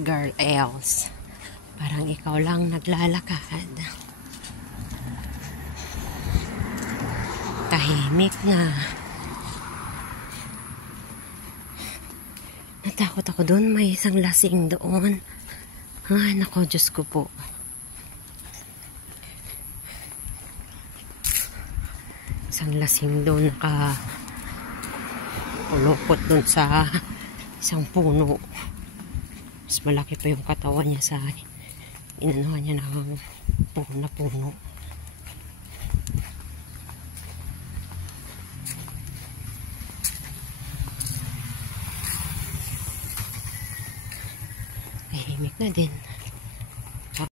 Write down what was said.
girl else. Parang ikaw lang naglalakad. Tahimik na. Natakot ako doon. May isang lasing doon. Ay, nako, Diyos ko po. Isang lasing doon nakapulupot doon sa isang puno. Mas malaki pa yung katawan niya sa inanuhan niya ng puno. Tahimik na din.